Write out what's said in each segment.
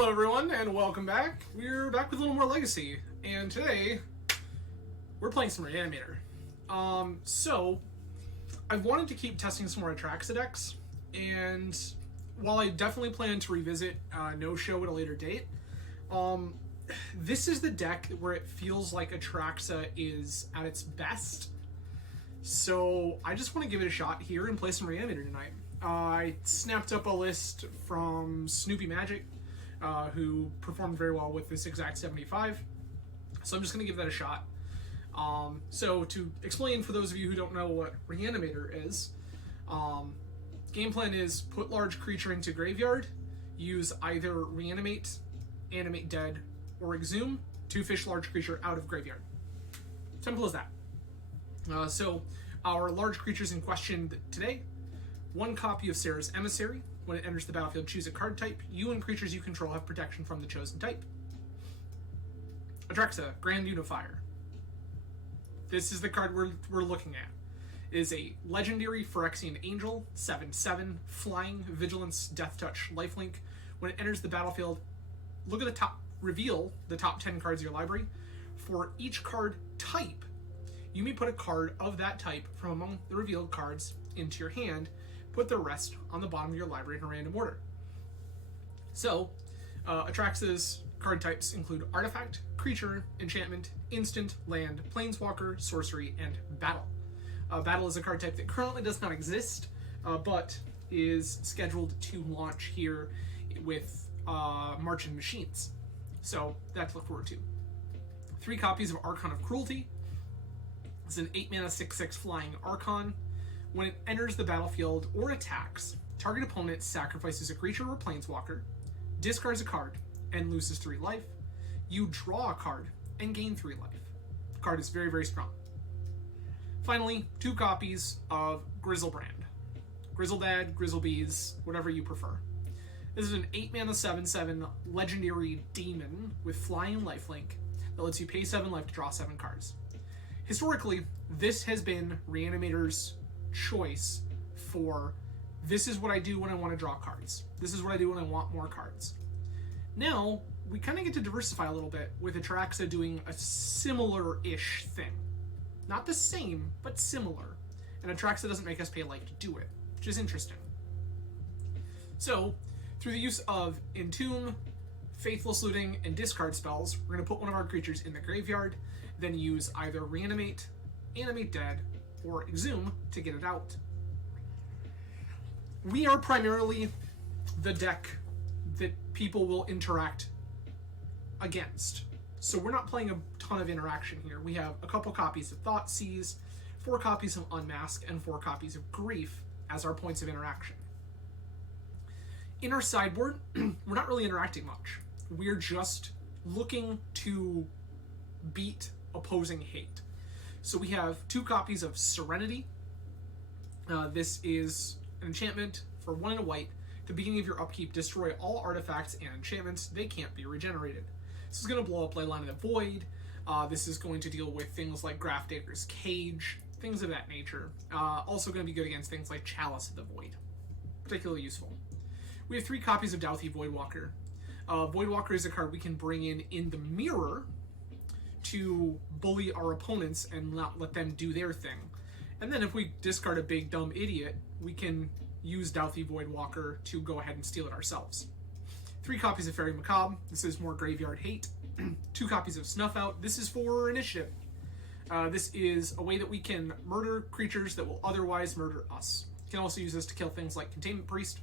Hello everyone, and welcome back. We're back with a little more Legacy, and today we're playing some Reanimator. So I've wanted to keep testing some more Atraxa decks, and while I definitely plan to revisit No Show at a later date, this is the deck where it feels like Atraxa is at its best. So I just want to give it a shot here and play some Reanimator tonight. I snapped up a list from Snoopy Magic, who performed very well with this exact 75. So I'm just going to give that a shot. So to explain for those of you who don't know what Reanimator is, game plan is put large creature into graveyard, use either Reanimate, Animate Dead, or Exhume to fish large creature out of graveyard. Simple as that. So our large creatures in question today: one copy of Sarah's Emissary. When it enters the battlefield, choose a card type. You and creatures you control have protection from the chosen type. Atraxa, Grand Unifier. This is the card we're looking at. It is a legendary Phyrexian Angel, 7/7, flying, vigilance, death touch, lifelink. When it enters the battlefield, look at the top, reveal the top 10 cards of your library. For each card type, you may put a card of that type from among the revealed cards into your hand. Put the rest on the bottom of your library in a random order. So, Atraxa's card types include Artifact, Creature, Enchantment, Instant, Land, Planeswalker, Sorcery, and Battle. Battle is a card type that currently does not exist, but is scheduled to launch here with Marching Machines. So, that to look forward to. 3 copies of Archon of Cruelty. It's an 8-mana 6/6 flying Archon. When it enters the battlefield or attacks, target opponent sacrifices a creature or planeswalker, discards a card, and loses 3 life. You draw a card and gain 3 life. The card is very, very strong. Finally, 2 copies of Grizzlebrand. Grizzledad, Grizzlebees, whatever you prefer. This is an 8-mana 7/7 legendary demon with flying and lifelink that lets you pay 7 life to draw 7 cards. Historically, this has been Reanimator's choice for this is what I do when I want to draw cards. This is what I do when I want more cards. Now, we kind of get to diversify a little bit with Atraxa doing a similar-ish thing. Not the same, but similar. And Atraxa doesn't make us pay life to do it, which is interesting. So, through the use of Entomb, Faithless Looting, and discard spells, we're going to put one of our creatures in the graveyard, then use either Reanimate, Animate Dead, or Exhume to get it out. We are primarily the deck that people will interact against. So we're not playing a ton of interaction here. We have a couple copies of Thoughtseize, 4 copies of Unmask, and 4 copies of Grief as our points of interaction. In our sideboard, we're not really interacting much. We're just looking to beat opposing hate. So we have 2 copies of Serenity. This is an enchantment for 1 and a white. At the beginning of your upkeep, destroy all artifacts and enchantments. They can't be regenerated. This is going to blow up Leyline of the Void. This is going to deal with things like Grafdigger's Cage, things of that nature. Also going to be good against things like Chalice of the Void. Particularly useful. We have 3 copies of Dauthi Voidwalker. Voidwalker is a card we can bring in the mirror to bully our opponents and not let them do their thing. And then if we discard a big dumb idiot, we can use Dauthi Voidwalker to go ahead and steal it ourselves. 3 copies of Fairy Macabre. This is more graveyard hate. 2 copies of Snuff Out. This is for initiative. This is a way that we can murder creatures that will otherwise murder us. You can also use this to kill things like Containment Priest.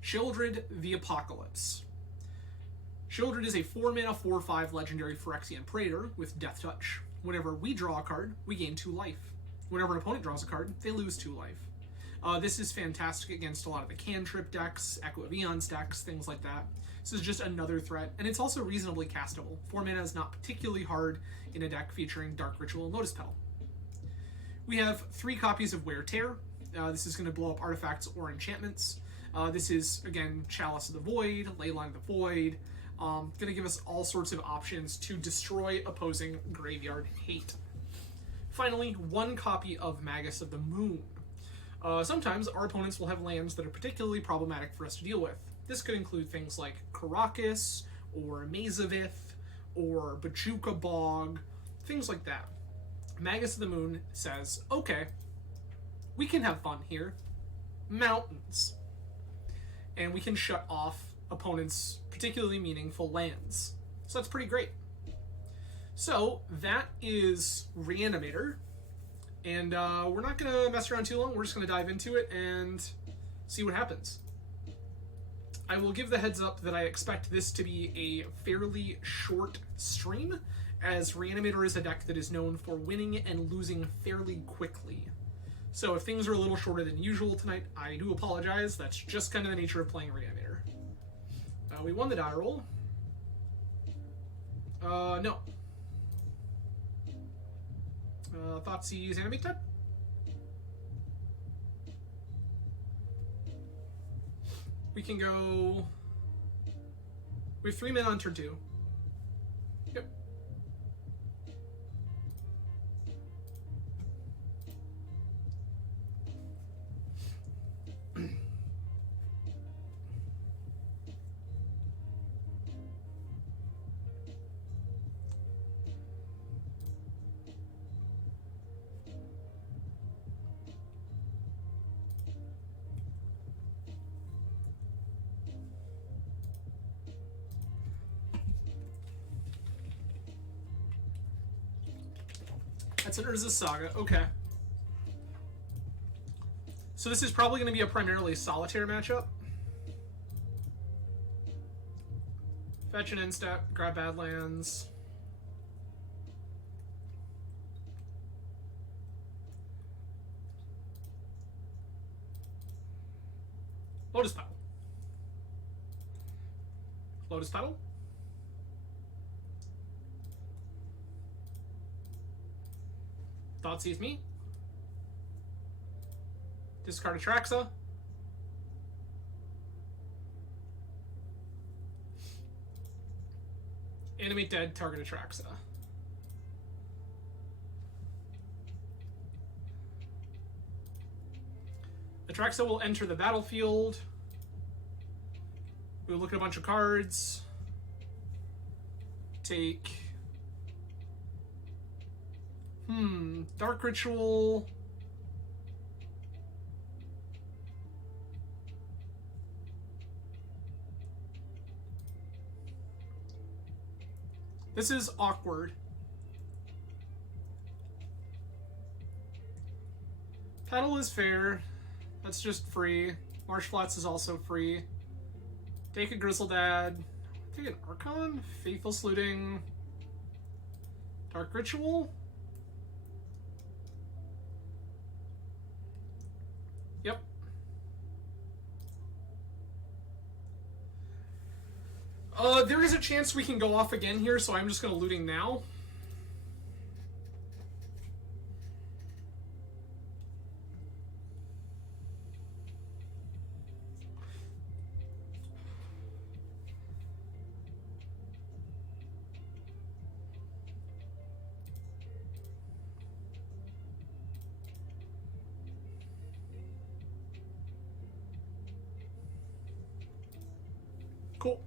Sheoldred the Apocalypse. Sheoldred is a 4-mana 4/5 legendary Phyrexian Praetor with Death Touch. Whenever we draw a card, we gain 2 life. Whenever an opponent draws a card, they lose 2 life. This is fantastic against a lot of the cantrip decks, Echo of Eons decks, things like that. This is just another threat, and it's also reasonably castable. 4 mana is not particularly hard in a deck featuring Dark Ritual and Lotus Petal. We have 3 copies of Wear Tear. This is going to blow up artifacts or enchantments. This is, again, Chalice of the Void, Leyline of the Void. Going to give us all sorts of options to destroy opposing graveyard hate. Finally, 1 copy of Magus of the Moon. Sometimes our opponents will have lands that are particularly problematic for us to deal with. This could include things like Karakas, or Mazavith, or Bajuka Bog, things like that. Magus of the Moon says, okay, we can have fun here. Mountains. And we can shut off opponents' particularly meaningful lands. So that's pretty great. So that is Reanimator. And we're not going to mess around too long. We're just going to dive into it and see what happens. I will give the heads up that I expect this to be a fairly short stream, as Reanimator is a deck that is known for winning and losing fairly quickly. So if things are a little shorter than usual tonight, I do apologize. That's just kind of the nature of playing Reanimator. We won the die roll. No. Thoughtseize Animated? We can go... We have 3 men on turn 2. Yep. That's an Urza Saga. Okay. So this is probably going to be a primarily solitaire matchup. Fetch an instep, grab Badlands. Lotus Petal. Lotus Petal. Thoughtseize me. Discard Atraxa. Animate dead, target Atraxa. Atraxa will enter the battlefield. We'll look at a bunch of cards. Take... Dark Ritual. This is awkward. Petal is fair. That's just free. Marsh Flats is also free. Take a Grizzledad. Take an Archon. Faithful Sluting. Dark Ritual. Yep. There is a chance we can go off again here, so I'm just going to looting now. Cool.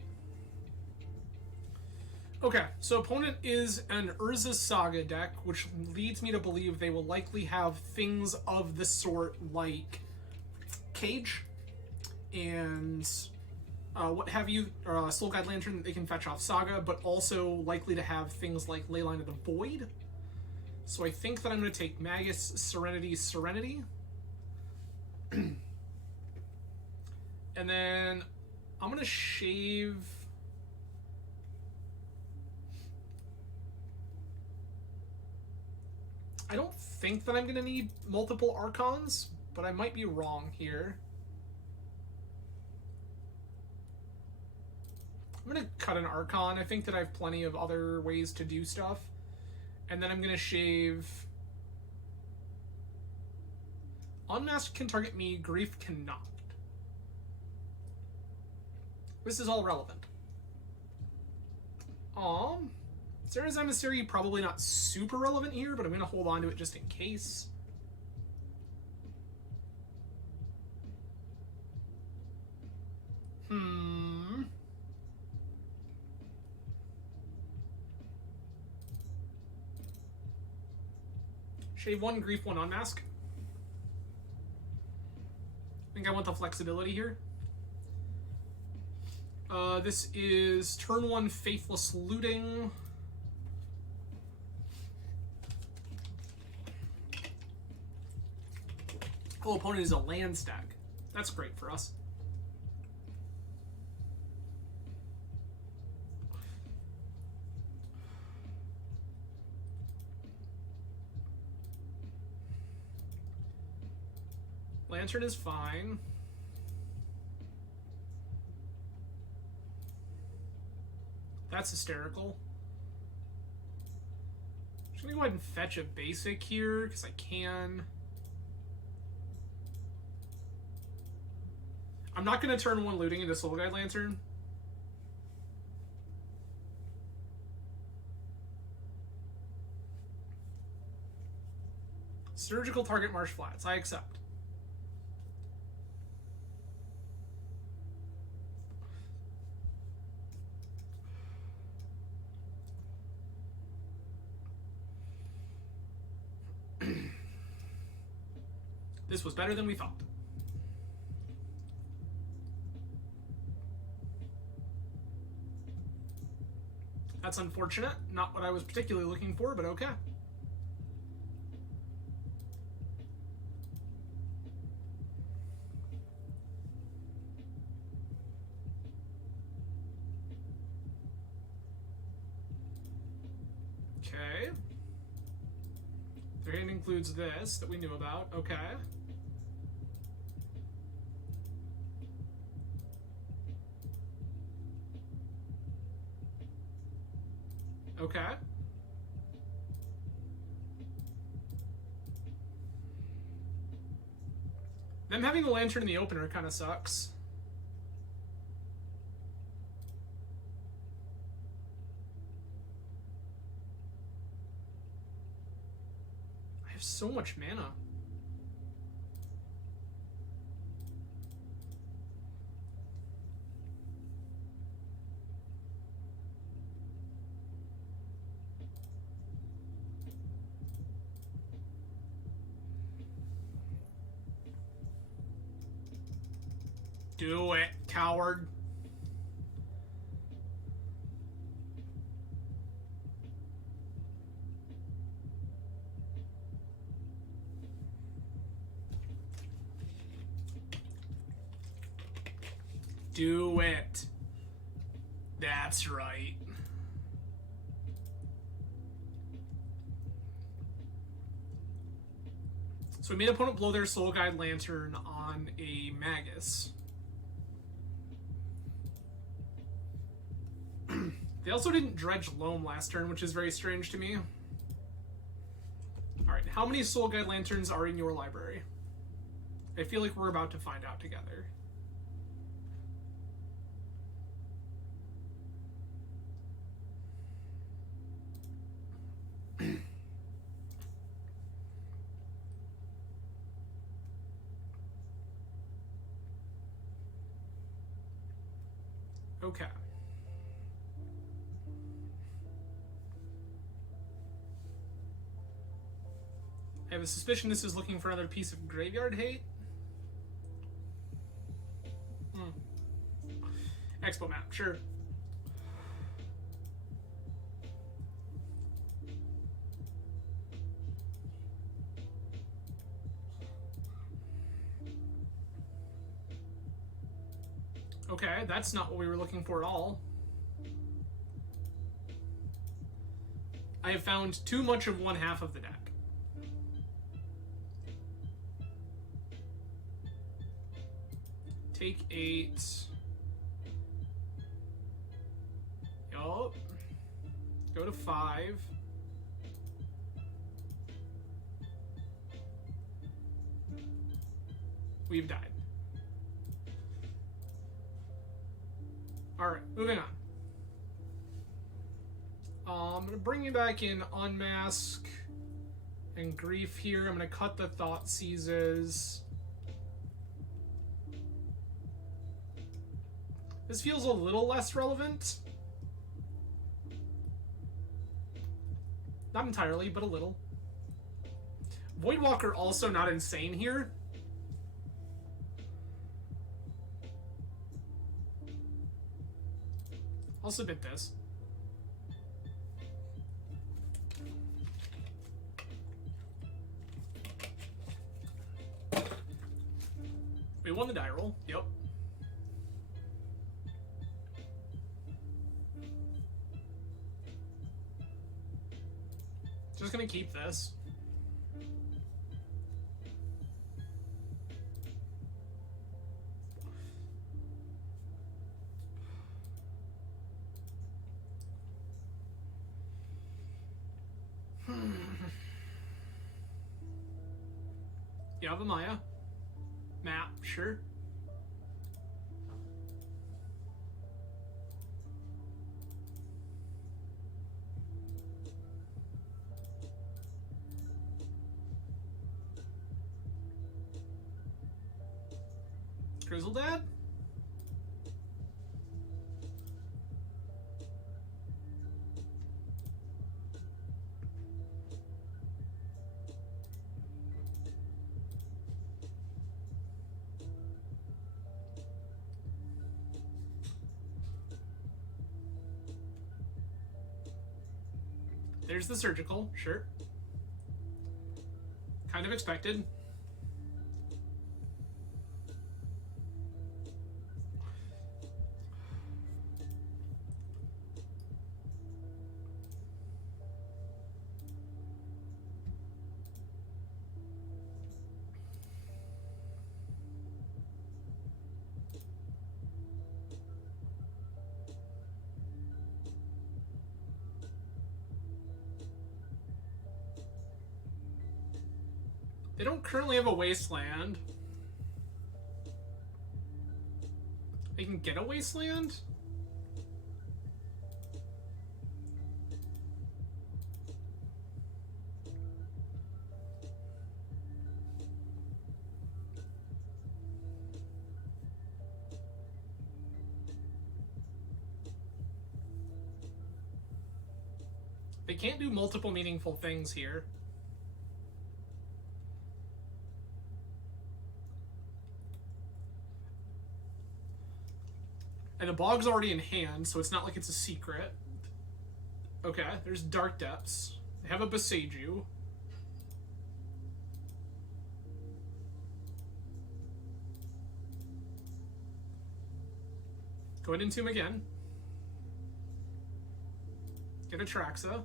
Okay, so opponent is an Urza Saga deck, which leads me to believe they will likely have things of the sort like Cage and what have you, Soul Guide Lantern that they can fetch off Saga, but also likely to have things like Leyline of the Void. So I think that I'm going to take Magus, Serenity, Serenity. And then I'm going to shave... I don't think that I'm going to need multiple Archons, but I might be wrong here. I'm going to cut an Archon. I think that I have plenty of other ways to do stuff. And then I'm going to shave... Unmasked can target me, Grief cannot. This is all relevant. Sarah's Emissary, probably not super relevant here, but I'm going to hold on to it just in case. Shave 1, Grief 1, Unmask. I think I want the flexibility here. This is turn 1 Faithless Looting. Oh, opponent is a land stag. That's great for us. Lantern is fine. That's hysterical. I'm just gonna go ahead and fetch a basic here, because I can. I'm not gonna turn 1 looting into Soul Guide Lantern. Surgical target Marsh Flats. I accept. This was better than we thought. That's unfortunate. Not what I was particularly looking for, but okay. Okay. Their hand includes this that we knew about. Okay. Okay. Them having a lantern in the opener kind of sucks. I have so much mana. Do it, coward. Do it. That's right. So we made opponent blow their Soul Guide Lantern on a Magus. They also didn't dredge Loam last turn, which is very strange to me. Alright, how many Soul Guide Lanterns are in your library? I feel like we're about to find out together. Okay. I have a suspicion this is looking for another piece of graveyard hate. Expo map, sure. Okay, that's not what we were looking for at all. I have found too much of one half of the deck. Take 8. Yup. Go to 5. We've died. Alright, moving on. I'm going to bring you back in Unmask and Grief here. I'm going to cut the Thought Seizes. This feels a little less relevant. Not entirely, but a little. Voidwalker also not insane here. I'll submit this. We won the die roll. Yep. Just gonna keep this. Yavamaya. Map, sure. Grizzle Dad? There's the surgical, sure. Kind of expected. They don't currently have a wasteland. They can get a wasteland? They can't do multiple meaningful things here. And the bog's already in hand, so it's not like it's a secret. Okay, there's Dark Depths. They have a Boseiju. Go ahead and Tomb again. Get Atraxa.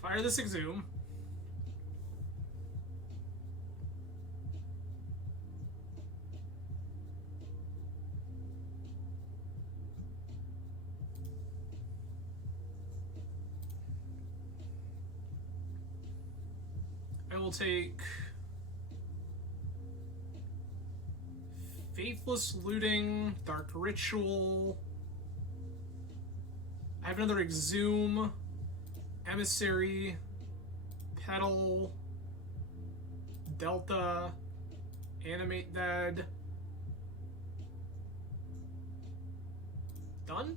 Fire this Exhume. I will take Faithless Looting, Dark Ritual. I have another Exhume. Emissary, Petal, Delta, Animate Dead. Done?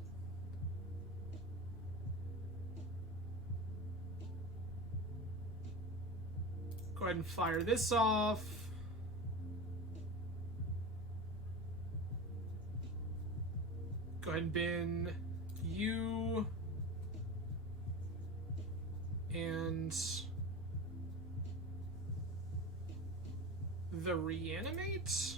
Go ahead and fire this off. Go ahead and bin you. And the Reanimate?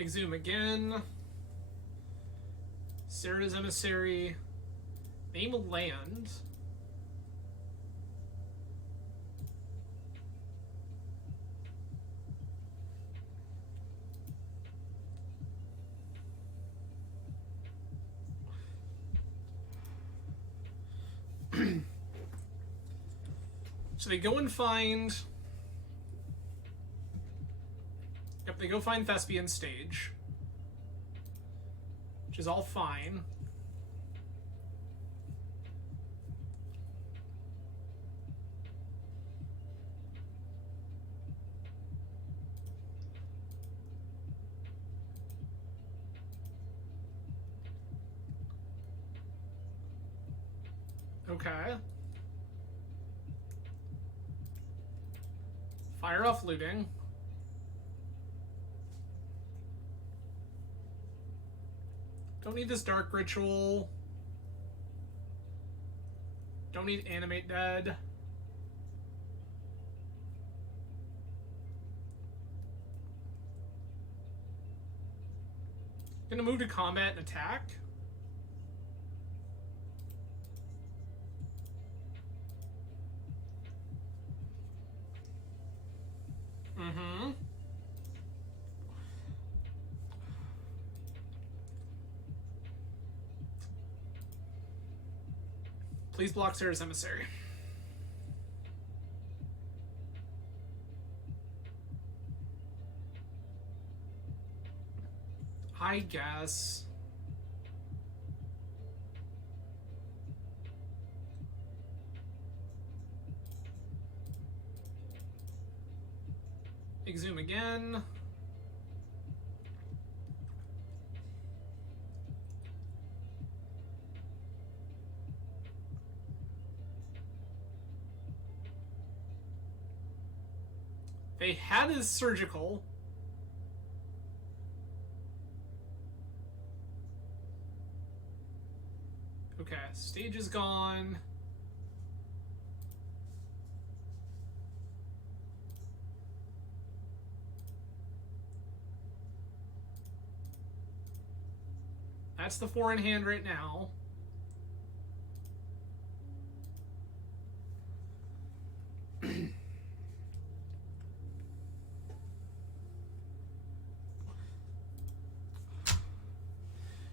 Exhume again. Sarah's Emissary. Name a land. So they go and find... Yep, they go find Thespian Stage. Which is all fine. Okay. Fire off looting. Don't need this dark ritual. Don't need animate dead. Gonna move to combat and attack. Mm-hmm. Please block Sarah's Emissary. I guess. Exhume again. They had his surgical. Okay, stage is gone. That's the 4 in hand right now.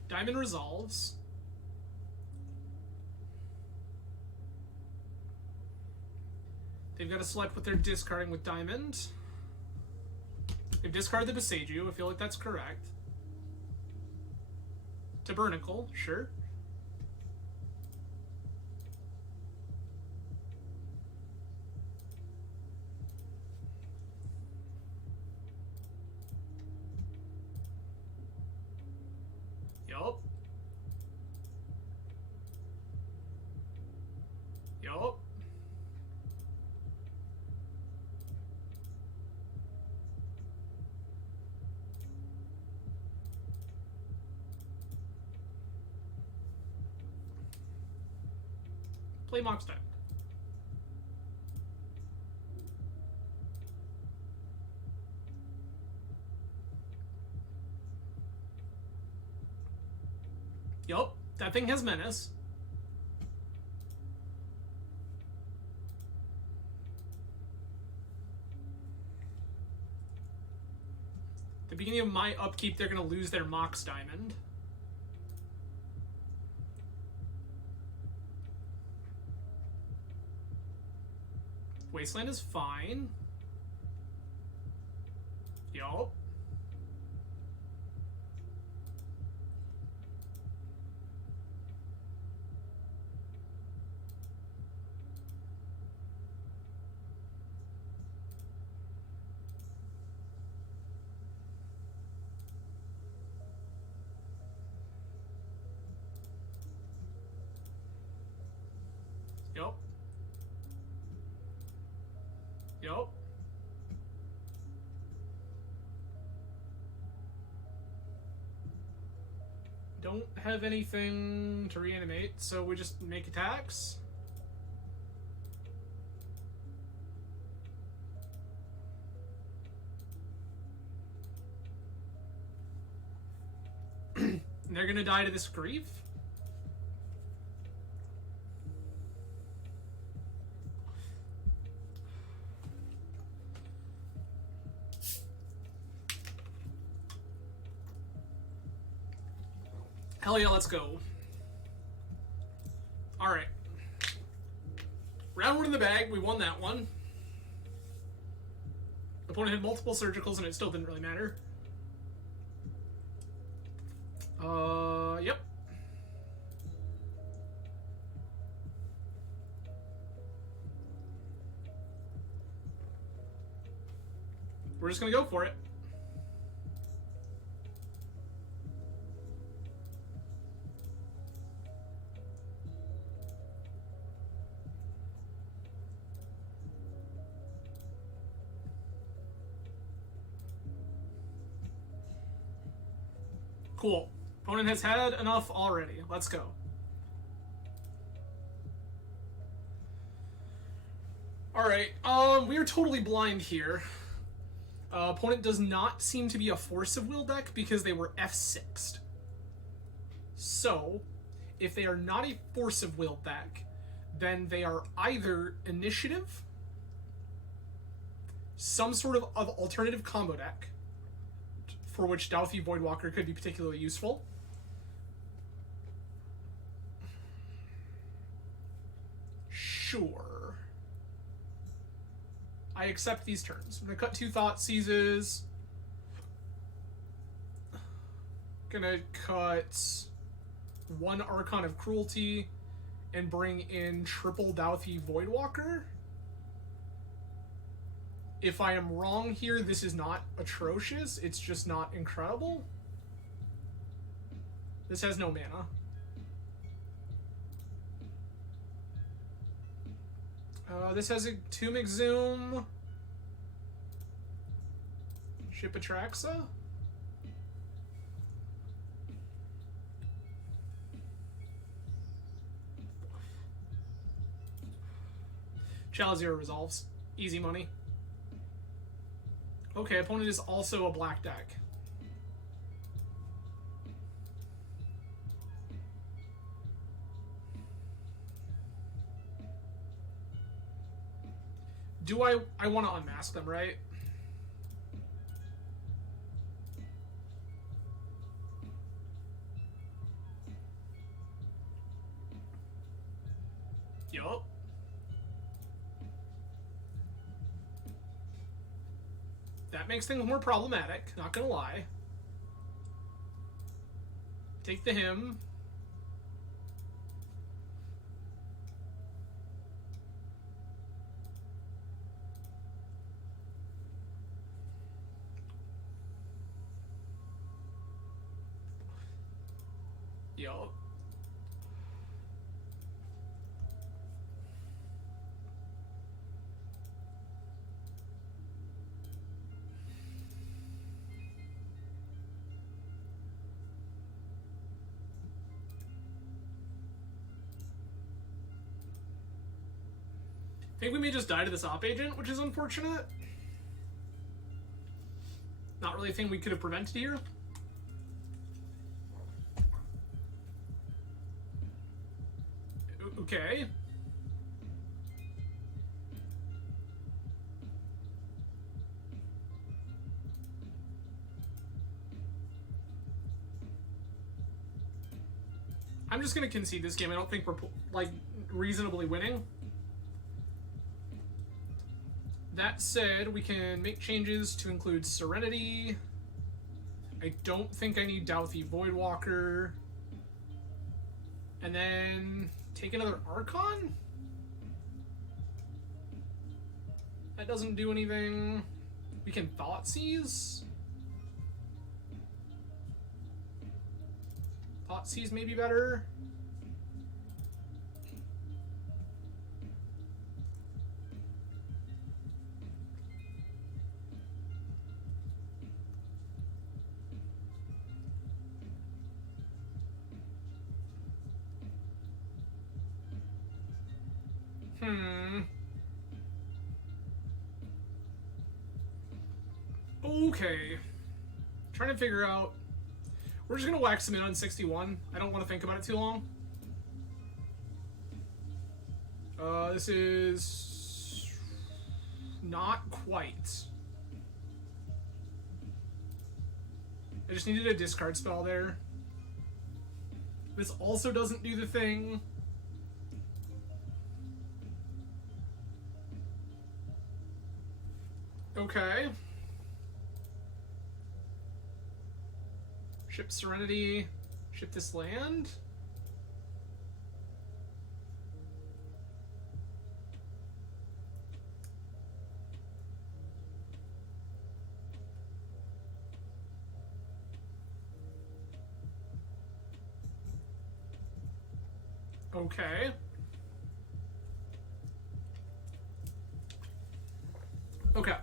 Diamond resolves. They've got to select what they're discarding with Diamond. They've discarded the Beseiju. I feel like that's correct. Tabernacle, sure. Yup. Yup. Play Mox Diamond. Yup, that thing has menace. At the beginning of my upkeep, they're going to lose their Mox Diamond. Wasteland is fine. Yup. Yup. Yup. Don't have anything to reanimate, so we just make attacks. And they're gonna die to this grief. Hell yeah, let's go. Alright. Round one in the bag. We won that one. Opponent had multiple surgicals and it still didn't really matter. Yep. We're just gonna go for it. Cool. Opponent has had enough already. Let's go. Alright, we are totally blind here. Opponent does not seem to be a Force of Will deck because they were F6'd. So, if they are not a Force of Will deck, then they are either Initiative, some sort of alternative combo deck, for which Dauthi Voidwalker could be particularly useful. Sure. I accept these terms. I'm gonna cut 2 Thought Seizes. Gonna cut 1 Archon of Cruelty and bring in triple Dauthi Voidwalker. If I am wrong here, this is not atrocious. It's just not incredible. This has no mana. This has a Tomb Exhume. Ship Atraxa. Chalice Zero resolves. Easy money. Okay, opponent is also a black deck. Do I want to unmask them, right? Yup. That makes things more problematic, not gonna lie. Take the hymn. Yup. I think we may just die to this op agent, which is unfortunate. Not really a thing we could have prevented here. Okay. I'm just gonna concede this game. I don't think we're, like, reasonably winning. That said, we can make changes to include Serenity. I don't think I need Dauthi Voidwalker. And then take another Archon? That doesn't do anything. We can Thoughtseize. Thoughtseize may be better. Okay. Trying to figure out. We're just gonna wax them in on 61. I don't want to think about it too long. This is not quite. I just needed a discard spell there. This also doesn't do the thing. Okay. Ship Serenity. Ship this land. Okay. Okay.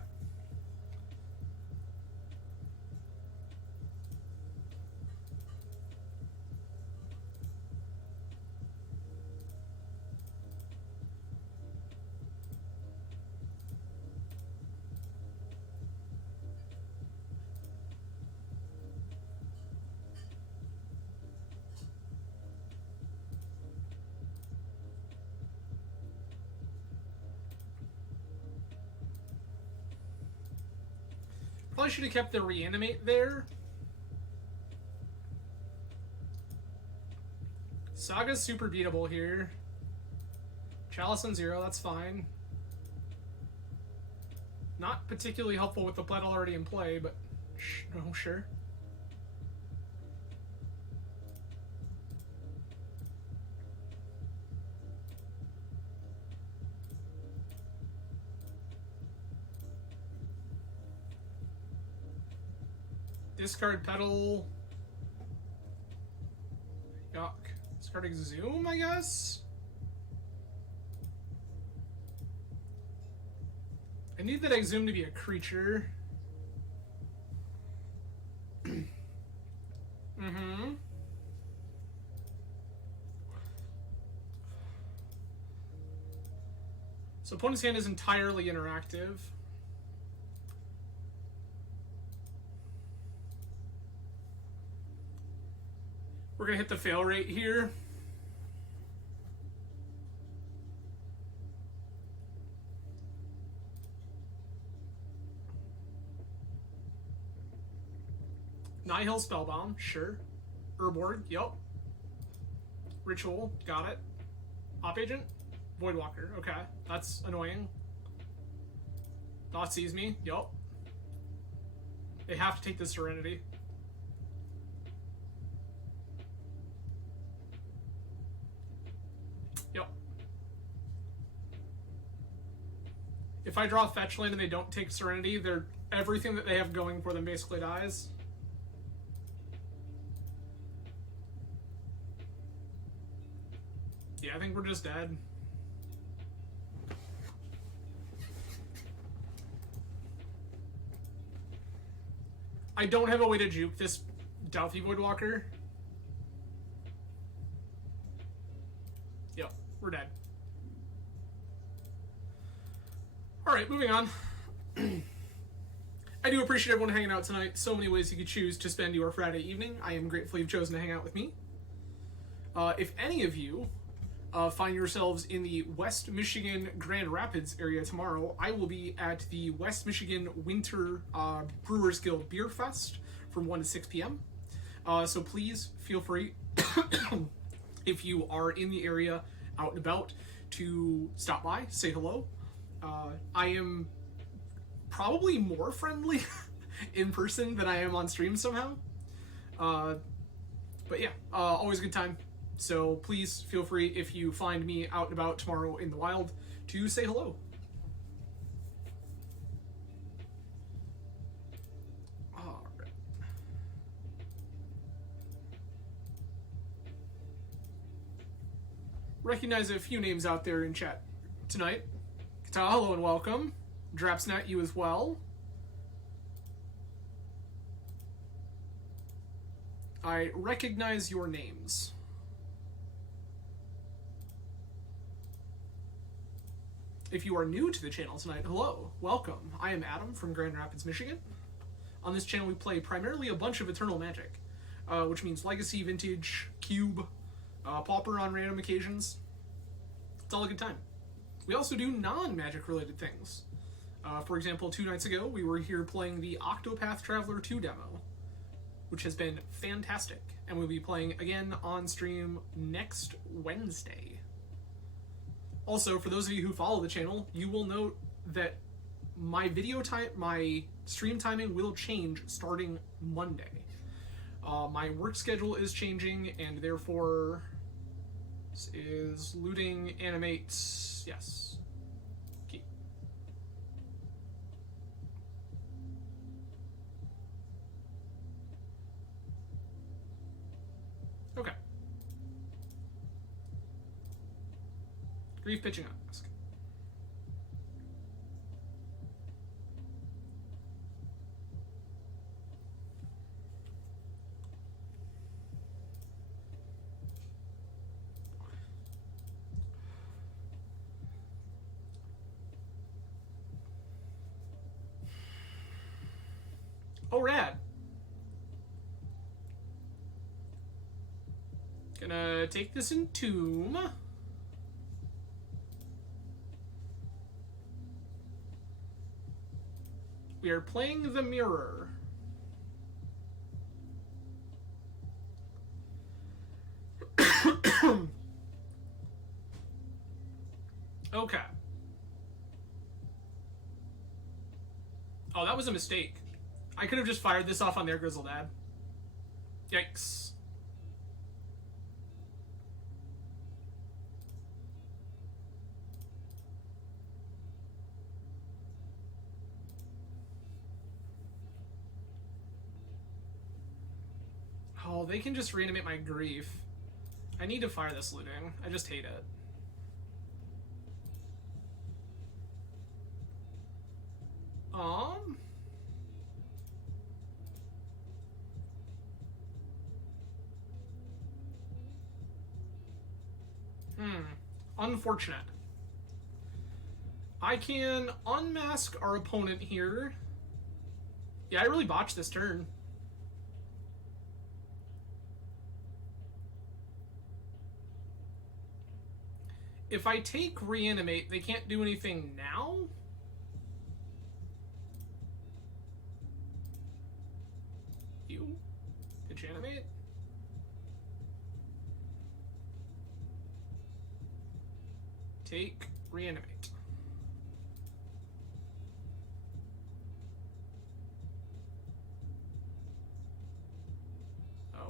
Probably should have kept the Reanimate there. Saga's super beatable here. Chalice on 0, that's fine. Not particularly helpful with the plat already in play, but no, sure. Discard Petal. Yuck. Discard Exhume, I guess? I need that Exhume to be a creature. Mm-hmm. So opponent's hand is entirely interactive. We're gonna hit the fail rate here. Nihil Spellbound, sure. Urborg, yep. Ritual, got it. Op Agent? Voidwalker, okay. That's annoying. Thought sees me, yep. They have to take the Serenity. Yep. If I draw fetch land and they don't take Serenity, everything that they have going for them basically dies. Yeah, I think we're just dead. I don't have a way to juke this Dauthi Voidwalker. Yep, we're dead. Alright, moving on. I do appreciate everyone hanging out tonight. So many ways you could choose to spend your Friday evening. I am grateful you've chosen to hang out with me. If any of you find yourselves in the West Michigan Grand Rapids area tomorrow, I will be at the West Michigan Winter Brewers Guild Beer Fest from 1 to 6 p.m. So please feel free, if you are in the area, out and about, to stop by, say hello. I am probably more friendly in person than I am on stream somehow. But yeah, always a good time. So please feel free, if you find me out and about tomorrow in the wild, to say hello. All right. Recognize a few names out there in chat tonight. Kata, hello and welcome. Drapsnat, you as well. I recognize your names. If you are new to the channel tonight, hello, welcome. I am Adam from Grand Rapids, Michigan. On this channel, we play primarily a bunch of Eternal Magic, which means Legacy, Vintage, Cube, Pauper on random occasions. It's all a good time. We also do non-Magic related things. For example, 2 nights ago, we were here playing the Octopath Traveler 2 demo, which has been fantastic, and we'll be playing again on stream next Wednesday. Also, for those of you who follow the channel, you will note that my video time, my stream timing will change starting Monday. My work schedule is changing, and therefore this is looting animates. Yes. Keep. Okay. Grief pitching ask. Oh, rad. Gonna take this in Tomb. We are playing the Mirror. Okay. Oh, that was a mistake. I could have just fired this off on their Grizzle Dad. Yikes. Oh, they can just reanimate my grief. I need to fire this looting. I just hate it. Unfortunate. I can unmask our opponent here. Yeah, I really botched this turn. If I take Reanimate, they can't do anything now? You? Pitch Animate? Take Reanimate.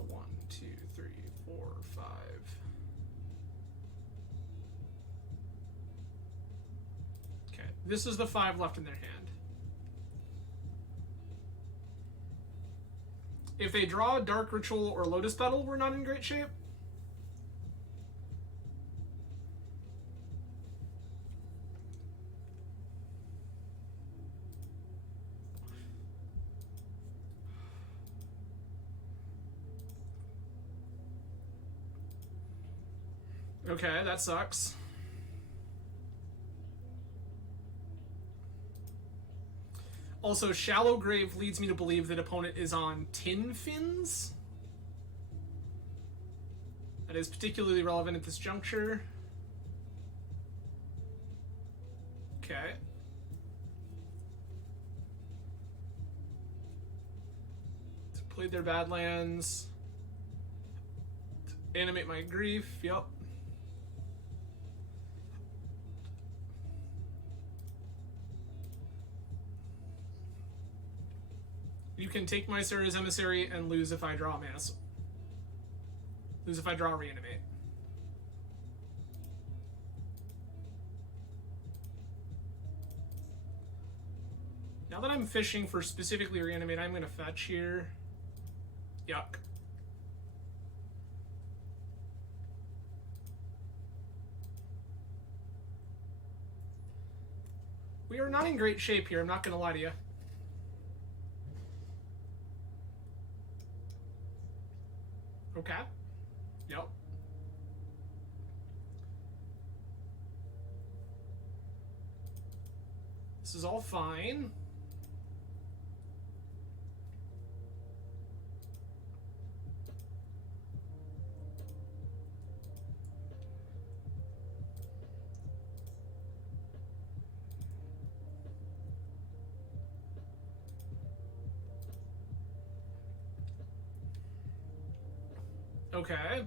One, two, three, four, five. Okay, this is the 5 left in their hand. If they draw Dark Ritual or Lotus Petal, we're not in great shape. Okay, that sucks. Also, Shallow Grave leads me to believe that opponent is on Tin Fins. That is particularly relevant at this juncture. Okay. Played their Badlands. Animate my grief, yep. You can take my Sarah's Emissary and lose if I draw Mass. Lose if I draw Reanimate. Now that I'm fishing for specifically Reanimate, I'm going to fetch here. Yuck. We are not in great shape here, I'm not going to lie to you. Okay. Yep. This is all fine. Okay.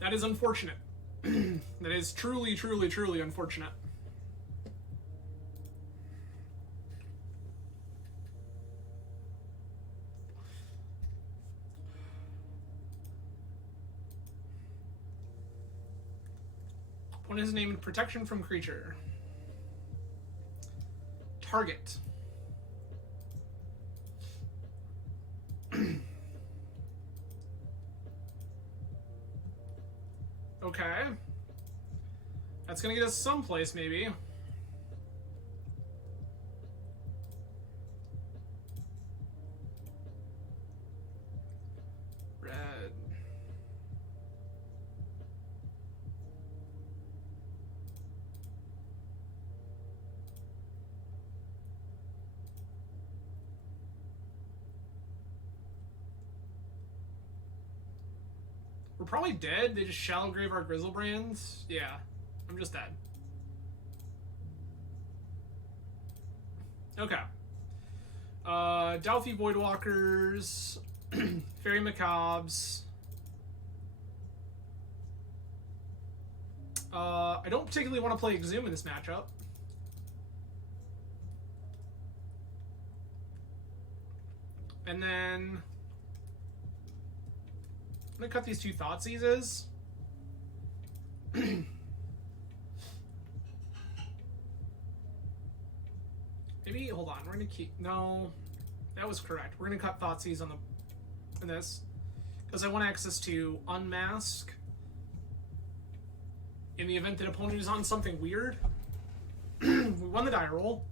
That is unfortunate. That is truly, truly, truly unfortunate. What is named protection from creature? Target. Okay. That's gonna get us someplace, maybe. Red. We're probably dead. They just shallow grave our Grizzlebrands. Yeah, I'm just dead. Okay. Delphi Voidwalkers, Fairy Macabres. I don't particularly want to play Exhume in this matchup. And then I'm gonna cut these two Thoughtseizes. Maybe, hold on, we're gonna keep, no, that was correct. We're gonna cut Thoughtseize on this, because I want access to Unmask in the event that opponent is on something weird. We won the die roll.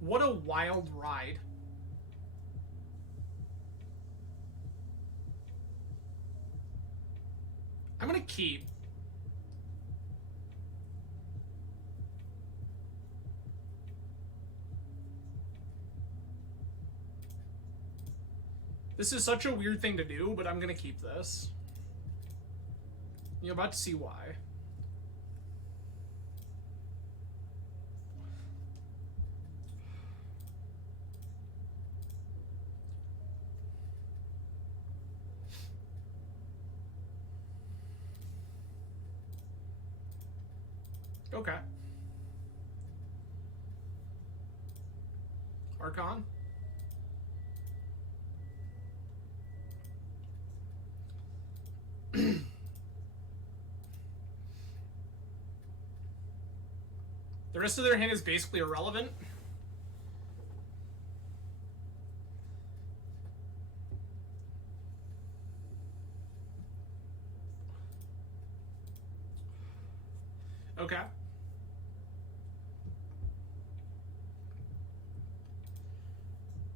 What a wild ride. I'm gonna keep. This is such a weird thing to do, but I'm gonna keep this. You're about to see why. Okay. Archon. The rest of their hand is basically irrelevant. Okay.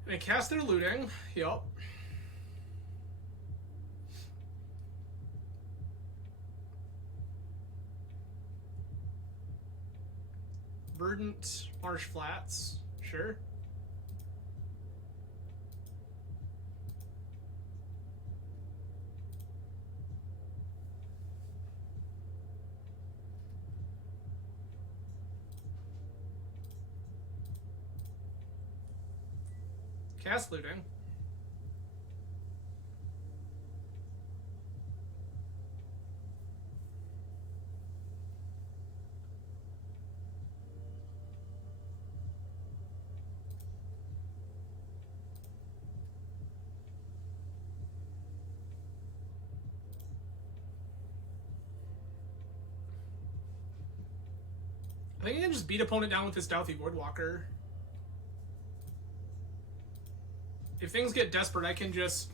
They cast their looting. Yup. Verdant Marsh Flats. Sure. Cast looting. I think I can just beat opponent down with this Stealthy Woodwalker. If things get desperate, I can just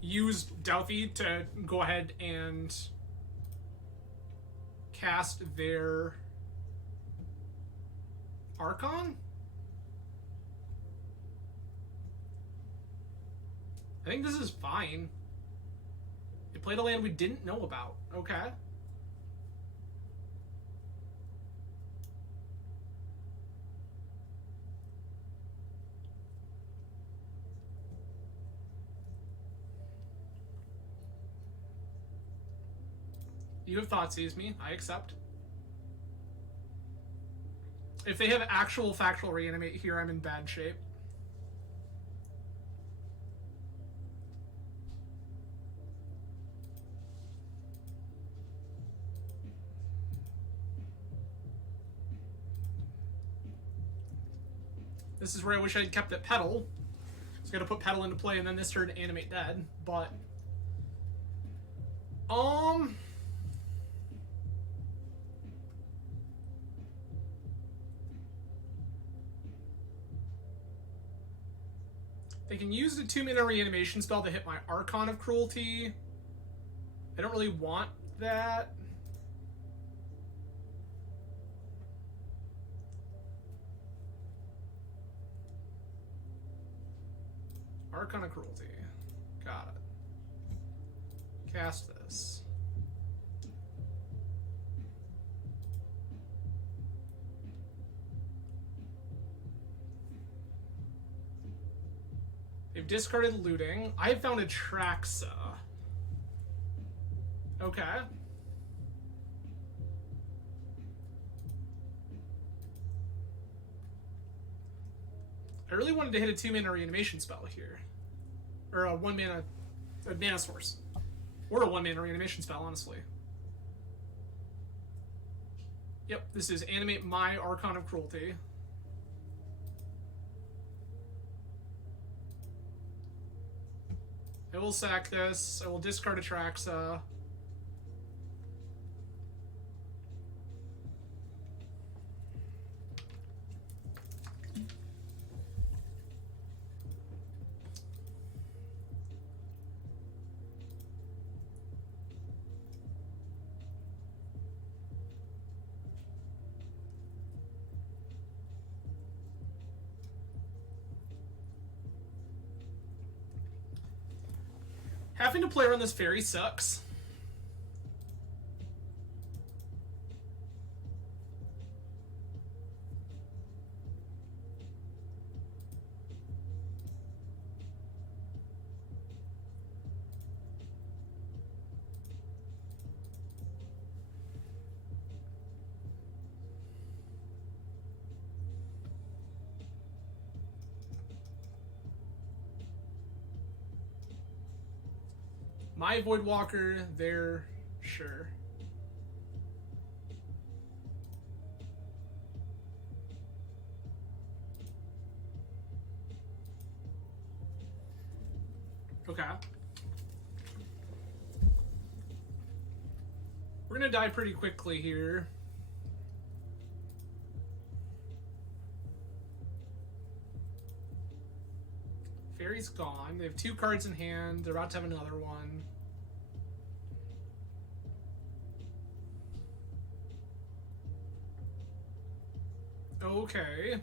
use Delphi to go ahead and cast their Archon? I think this is fine. They played a land we didn't know about. Okay. You have Thoughtseize me. I accept. If they have actual factual reanimate here, I'm in bad shape. This is where I wish I had kept it Petal. I was gonna put Petal into play and then this turn Animate Dead, but they can use the 2-mana reanimation spell to hit my Archon of Cruelty. I don't really want that. Archon of Cruelty. Got it. Cast this. They've discarded Looting. I have found Atraxa. Okay. I really wanted to hit a 2-mana reanimation spell here. Or a 1-mana mana source. Or a 1-mana reanimation spell, honestly. Yep, this is Animate my Archon of Cruelty. I will sack this. I will discard Atraxa. Having to play around this fairy sucks. My Voidwalker, there, sure. Okay. We're gonna die pretty quickly here. Fairy's gone. They have 2 cards in hand. They're about to have another one. Okay.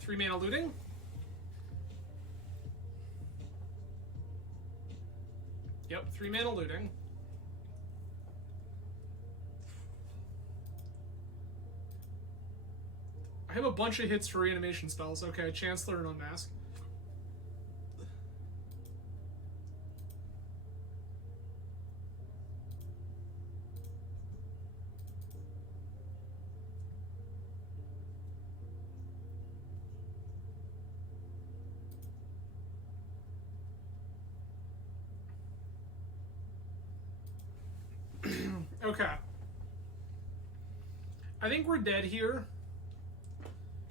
Three mana looting. Yep, 3 mana looting. I have a bunch of hits for reanimation spells. Okay, Chancellor and Unmask. Okay. I think we're dead here.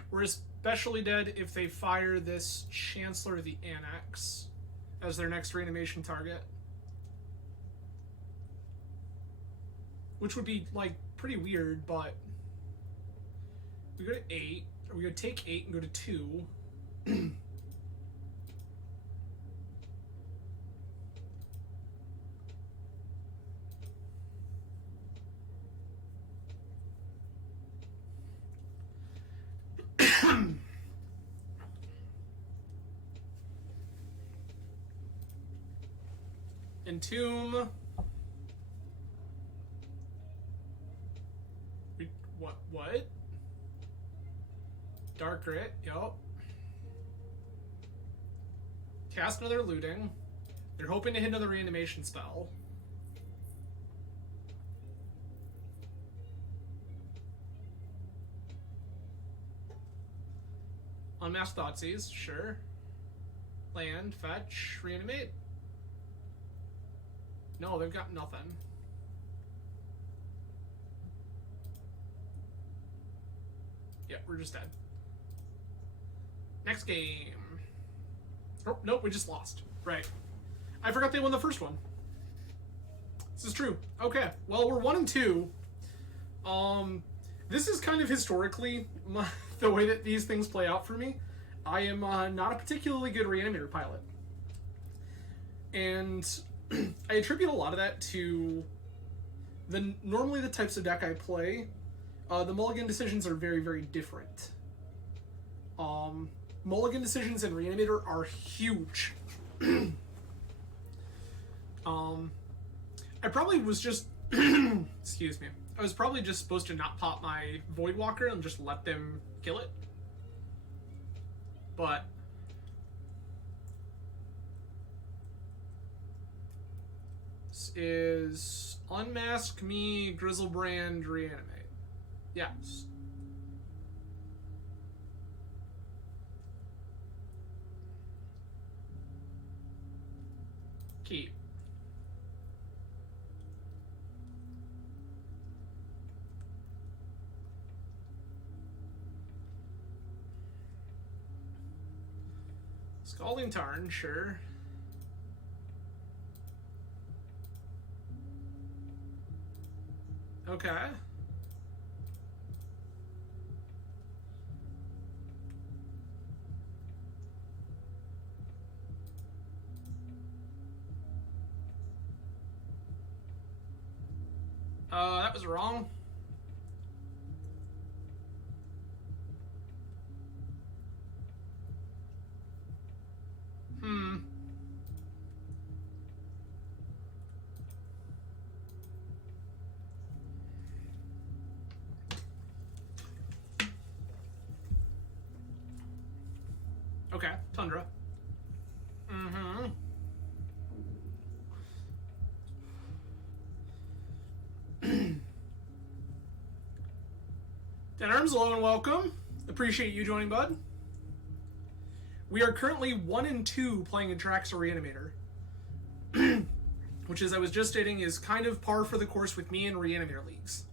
We're especially dead if they fire this Chancellor of the Annex as their next reanimation target. Which would be, like, pretty weird, but... We go to 8. Or we go take 8 and go to 2. Entomb. What? Dark Grit, yup. Cast another looting. They're hoping to hit another reanimation spell. Unmasked Thoughtseize, sure. Land, fetch, reanimate. No, they've got nothing. Yep, we're just dead. Next game. Oh, nope, we just lost. Right. I forgot they won the first one. This is true. Okay, well, we're 1-2. This is kind of historically the way that these things play out for me. I am not a particularly good Reanimator pilot. And I attribute a lot of that to normally the types of deck I play. The mulligan decisions are very, very different. Mulligan decisions in Reanimator are huge. I probably was just... excuse me. I was probably just supposed to not pop my Voidwalker and just let them kill it. But... this is... Unmask me, Grizzlebrand, Reanimate. Yes. Keep. Scalding Tarn, sure. Okay. That was wrong. Okay, Tundra. Dead Arms, hello and welcome. Appreciate you joining, bud. We are currently 1-2 playing Atraxa Reanimator. Which, as I was just stating, is kind of par for the course with me in Reanimator leagues.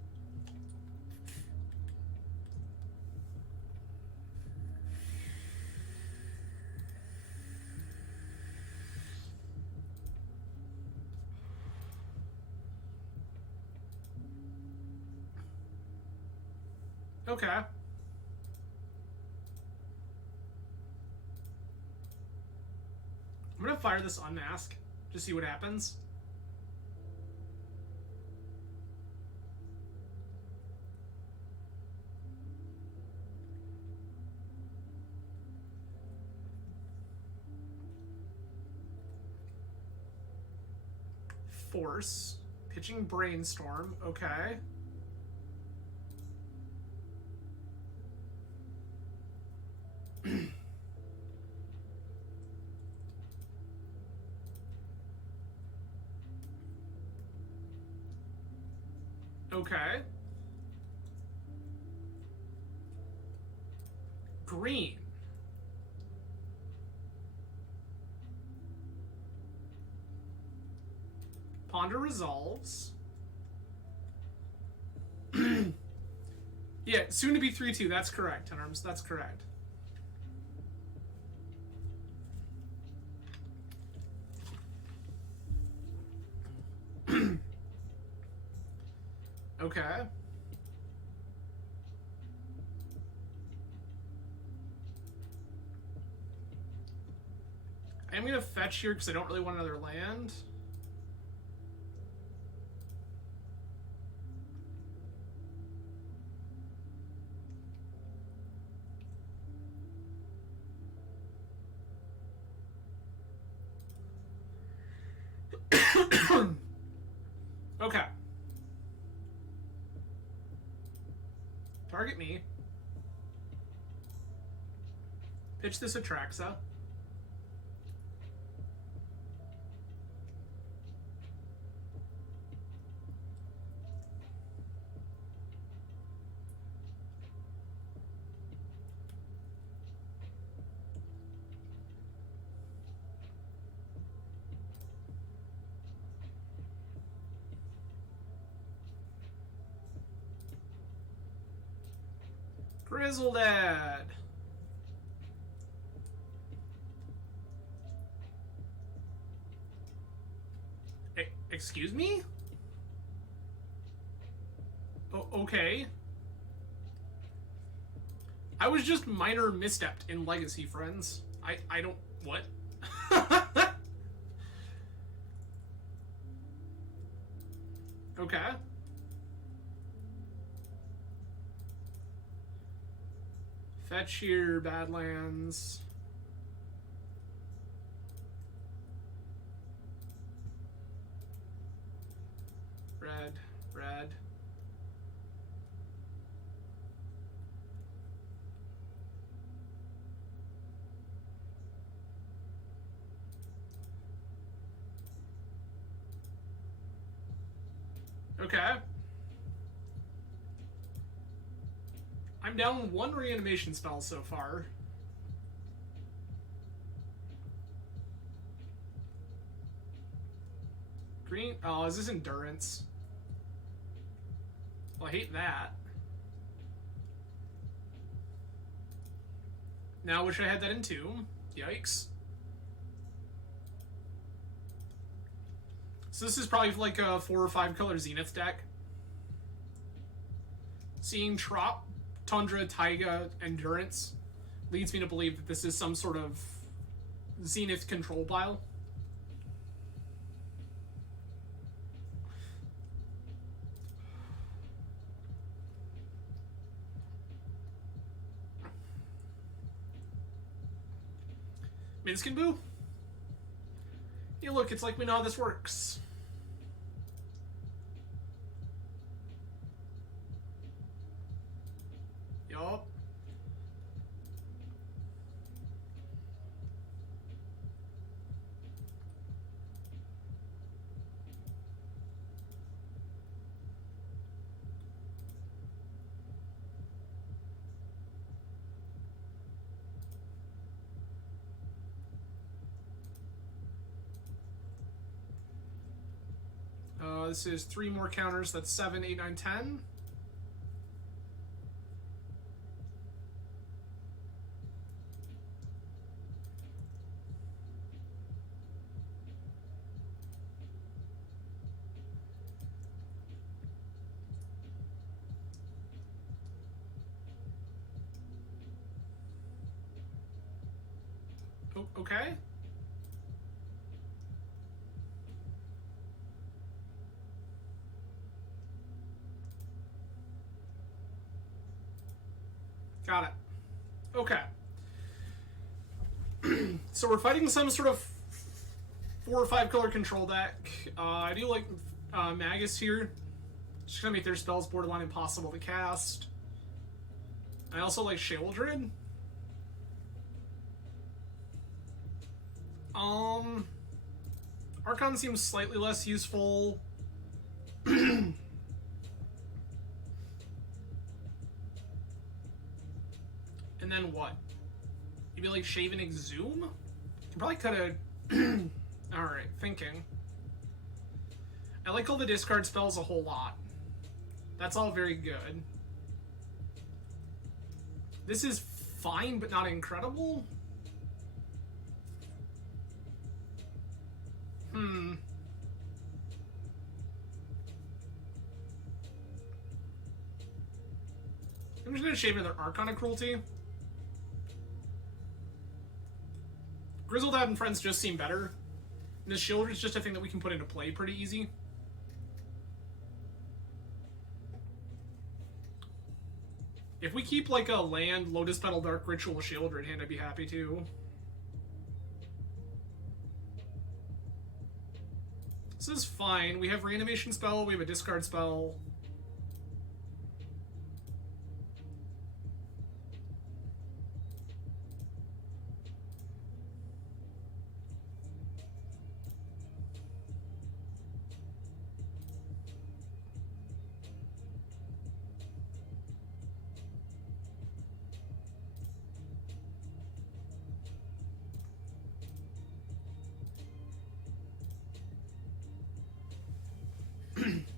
Okay. I'm gonna fire this Unmask, just see what happens. Force. Pitching Brainstorm, okay. Okay. Green. Ponder resolves. Yeah, soon to be 3-2. That's correct, Ten Arms. That's correct. Okay. I'm going to fetch here because I don't really want another land. Okay. Target me. Pitch this Atraxa. Grizzledad. Excuse me? Okay. I was just minor misstepped in Legacy, friends. I don't... What? Okay. Fetch here, Badlands. Red. Okay. I'm down 1 reanimation spell so far. Green... Oh, is this endurance? Well, I hate that. Now I wish I had that in 2. Yikes. So this is probably like a 4 or 5 color Zenith deck. Seeing Trop, Tundra, Taiga, Endurance leads me to believe that this is some sort of Zenith control pile. Minskin Boo? Hey, look, it's like we know how this works. Yup. This is 3 more counters. That's 7, 8, 9, 10. Oh, okay. Got it. Okay. So we're fighting some sort of 4 or 5 color control deck. I do like Magus here. Just gonna make their spells borderline impossible to cast. I also like Sheoldred. Archon seems slightly less useful. And then what? Maybe like Shaven Exhume? You probably could have... Alright, thinking. I like all the discard spells a whole lot. That's all very good. This is fine, but not incredible? I'm just gonna shave another Archon of Cruelty. Grizzledad and friends just seem better. And this Shield is just a thing that we can put into play pretty easy. If we keep like a land, Lotus Petal, Dark Ritual, Shield in hand, I'd be happy too. This is fine. We have Reanimation spell, we have a discard spell.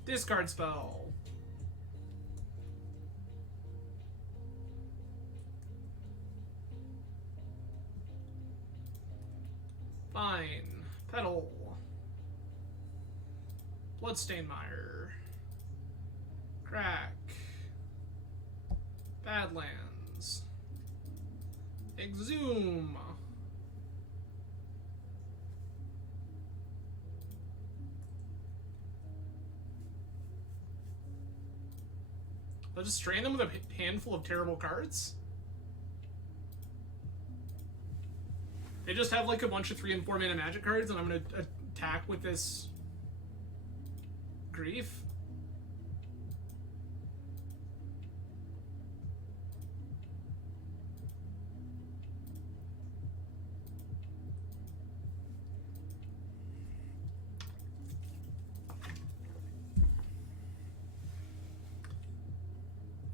Discard spell. Fine. Petal. Bloodstainmire. Crack. Badlands. Exhume. I'll just strain them with a handful of terrible cards. They just have like a bunch of 3 and 4 mana magic cards, and I'm gonna attack with this Grief.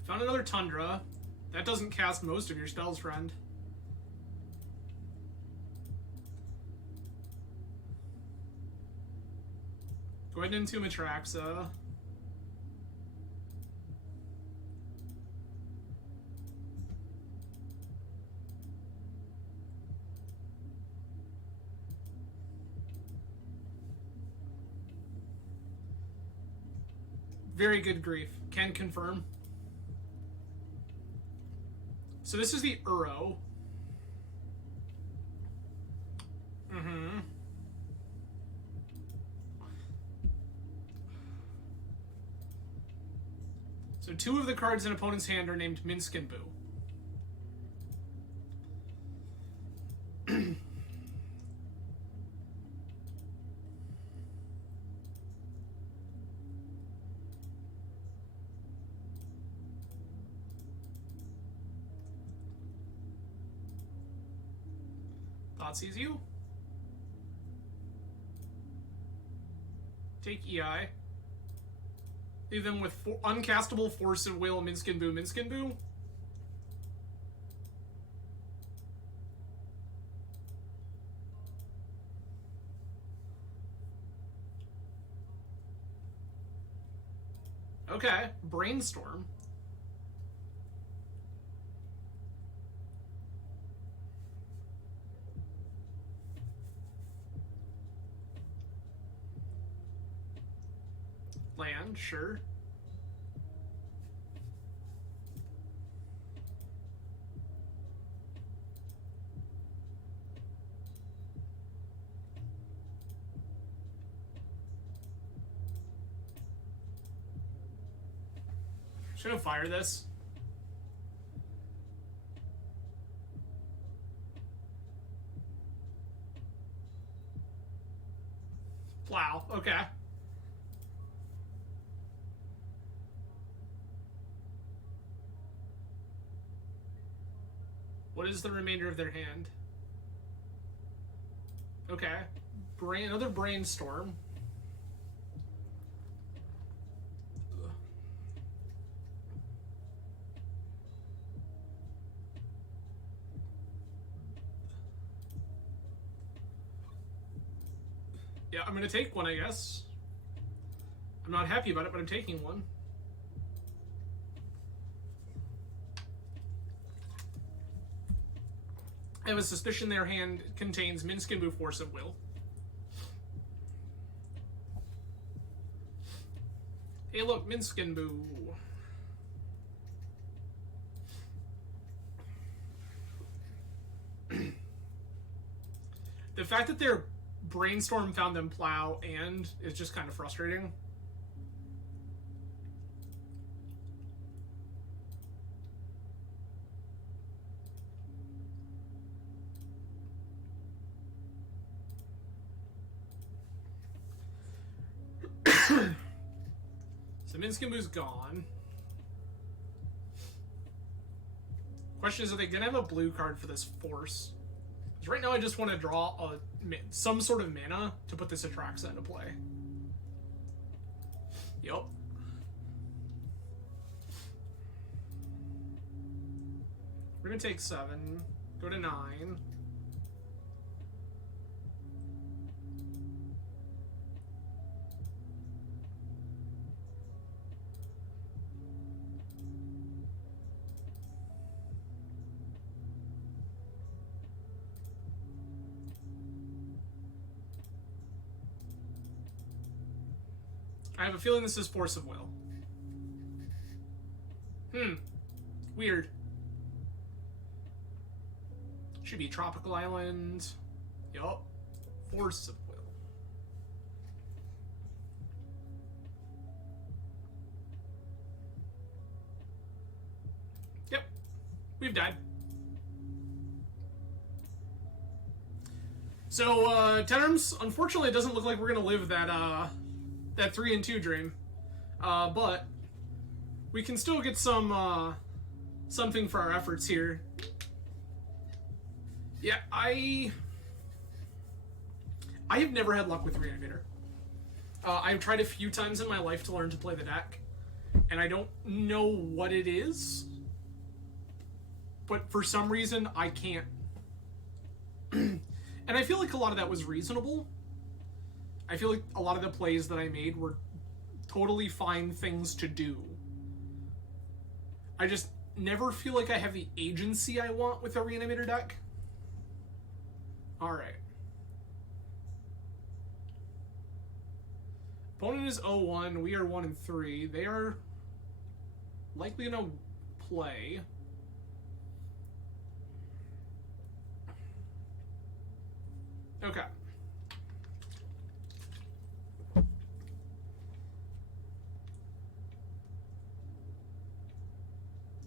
Found another Tundra. That doesn't cast most of your spells, friend. Go ahead and entomb Atraxa. Very good Grief. Can confirm. So this is the Uro. Mm-hmm. So 2 of the cards in opponent's hand are named Minsk and Boo. Thoughtseize you. Take EI. Leave them with uncastable Force of Will, Minsk and Boo, Minsk and Boo. Okay, Brainstorm. Land, sure. Should I fire this? Plow, okay. What is the remainder of their hand? Okay. Another Brainstorm. Yeah, I'm gonna take one, I guess. I'm not happy about it, but I'm taking one. I have a suspicion their hand contains Minsk and Boo, Force of Will. Hey look, Minsk and Boo. The fact that their Brainstorm found them Plow and is just kind of frustrating. So Minsk and Boo's gone. Question is, are they gonna have a blue card for this Force? Because right now I just want to draw some sort of mana to put this Atraxa into play. Yup. We're gonna take 7, go to 9. I have a feeling this is Force of Will. Weird. Should be Tropical Island. Yup. Force of Will. Yep. We've died. So, Tenors, unfortunately it doesn't look like we're gonna live that 3-2 dream. But we can still get some, something for our efforts here. Yeah, I have never had luck with Reanimator. I've tried a few times in my life to learn to play the deck, and I don't know what it is, but for some reason I can't. And I feel like a lot of that was reasonable. I feel like a lot of the plays that I made were totally fine things to do. I just never feel like I have the agency I want with a Reanimator deck. Alright. Opponent is 0-1. We are 1-3. They are likely going to play. Okay.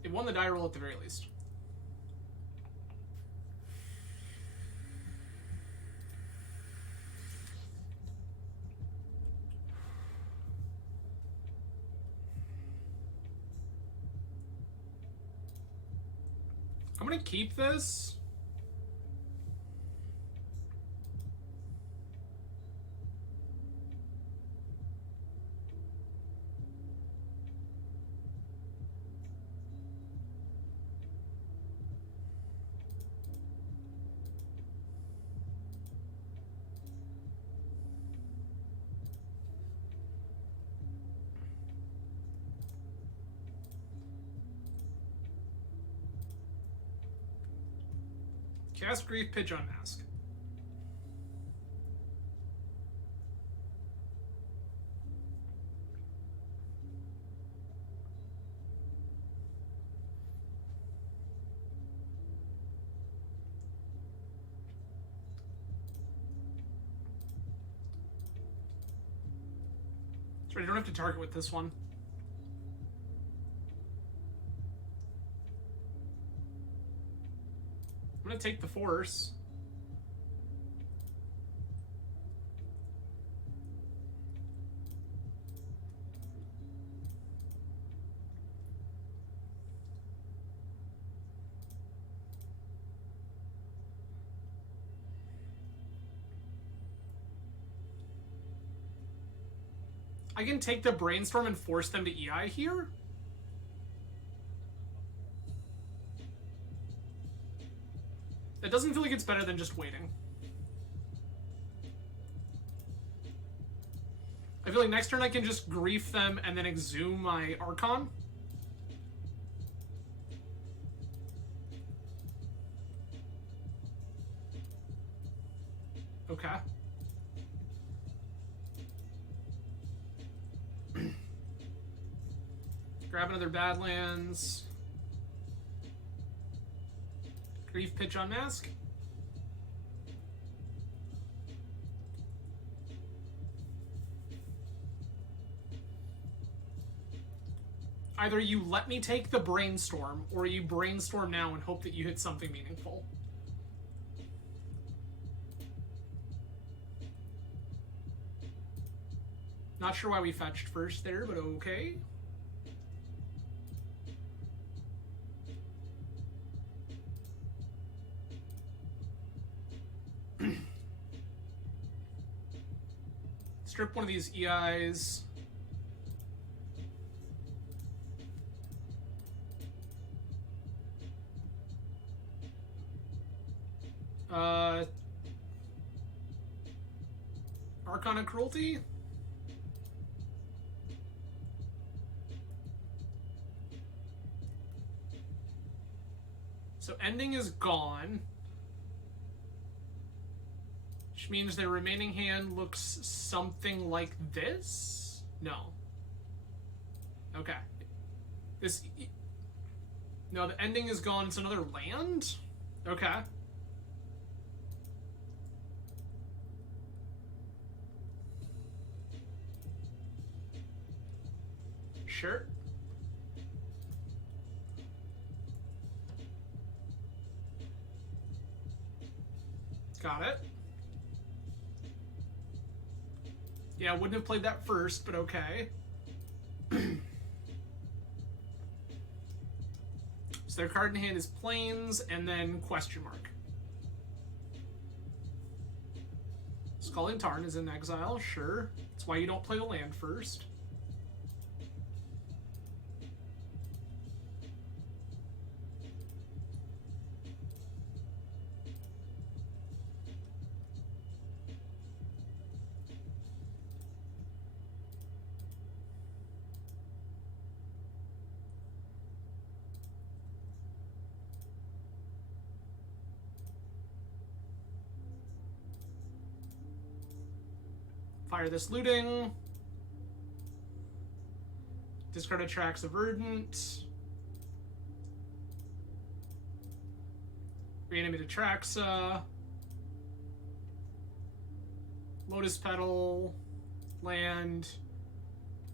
It won the die roll at the very least. I'm gonna keep this. Cast Grief, pitch on Mask. Sorry, I don't have to target with this one. I'm gonna take the Force. I can take the Brainstorm and force them to EI here? It doesn't feel like it's better than just waiting. I feel like next turn I can just grief them and then exhume my Archon. Okay. Grab another Badlands. Grief, pitch on Mask. Either you let me take the Brainstorm, or you Brainstorm now and hope that you hit something meaningful. Not sure why we fetched first there, but okay. Strip one of these EIs. Arcana Cruelty? So ending is gone. Which means their remaining hand looks something like this? No. Okay. This... No, the ending is gone. It's another land? Okay. Sure. Got it. Yeah, I wouldn't have played that first, but okay. So their card in hand is Plains, and then question mark. Scalding Tarn is in exile, sure. That's why you don't play the land first. Fire this looting. Discard Atraxa Verdant. Reanimate Atraxa. Lotus Petal. Land.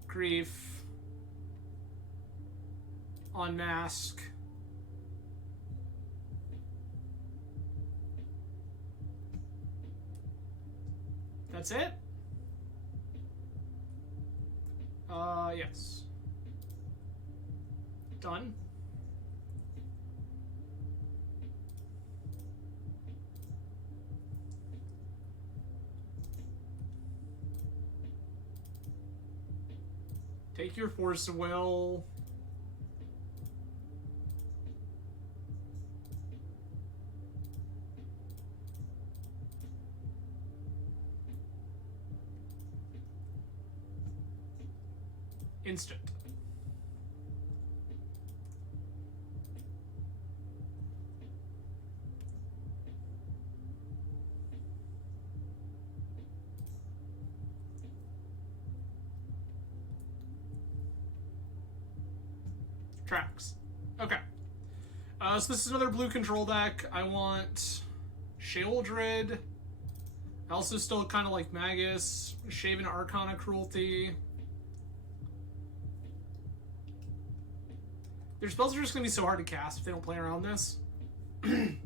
Grief. Unmask. That's it? Yes. Done. Take your Force of Will. Instant. Tracks. Okay. So this is another blue control deck. I want Sheoldred. I also still kind of like Magus, Shaven Arcana Cruelty. Their spells are just going to be so hard to cast if they don't play around this. Kind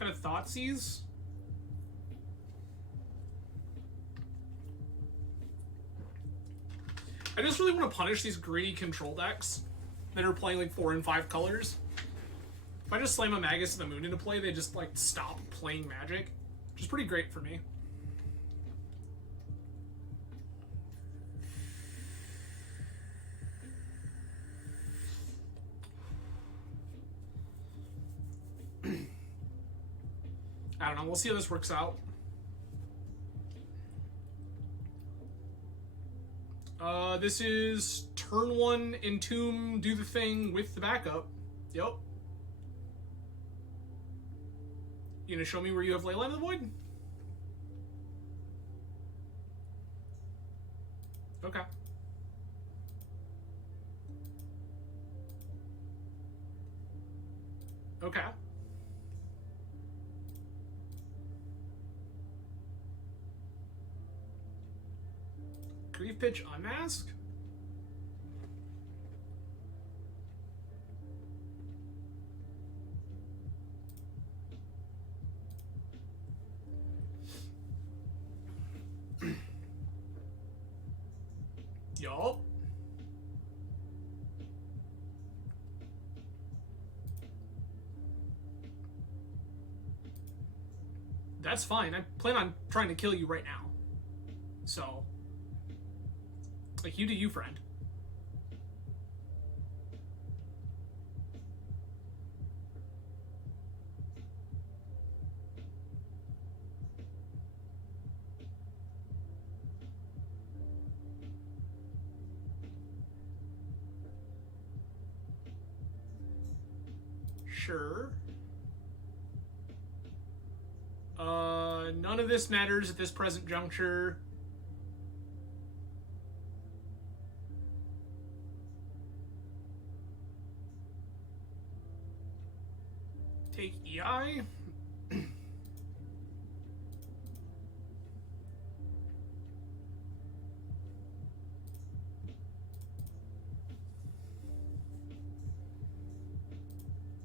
of Thoughtseize. I just really want to punish these greedy control decks that are playing like 4 and 5 colors. If I just slam a Magus and the Moon into play, they just like stop playing Magic, which is pretty great for me. I don't know. We'll see how this works out. This is turn 1, Entomb, do the thing with the backup. Yep. You gonna show me where you have Leyline of the Void? Okay. Okay. Grief Pitch Unmask? Yup. That's fine. I plan on trying to kill you right now. So... like, you do you, friend. Sure. None of this matters at this present juncture. Take EI.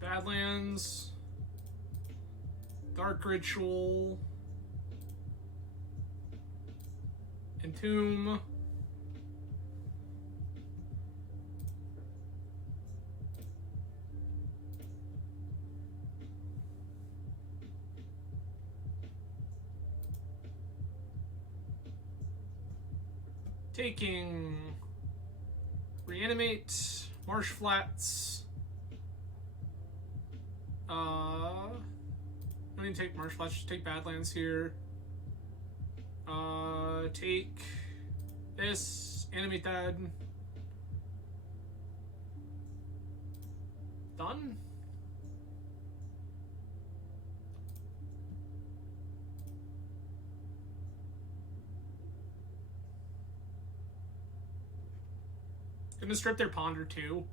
Badlands. Dark Ritual. Entomb. Taking Reanimate, Marsh Flats. I didn't take Marsh Flats, just take Badlands here. Take this, animate that. Done? Gonna strip their Ponder too.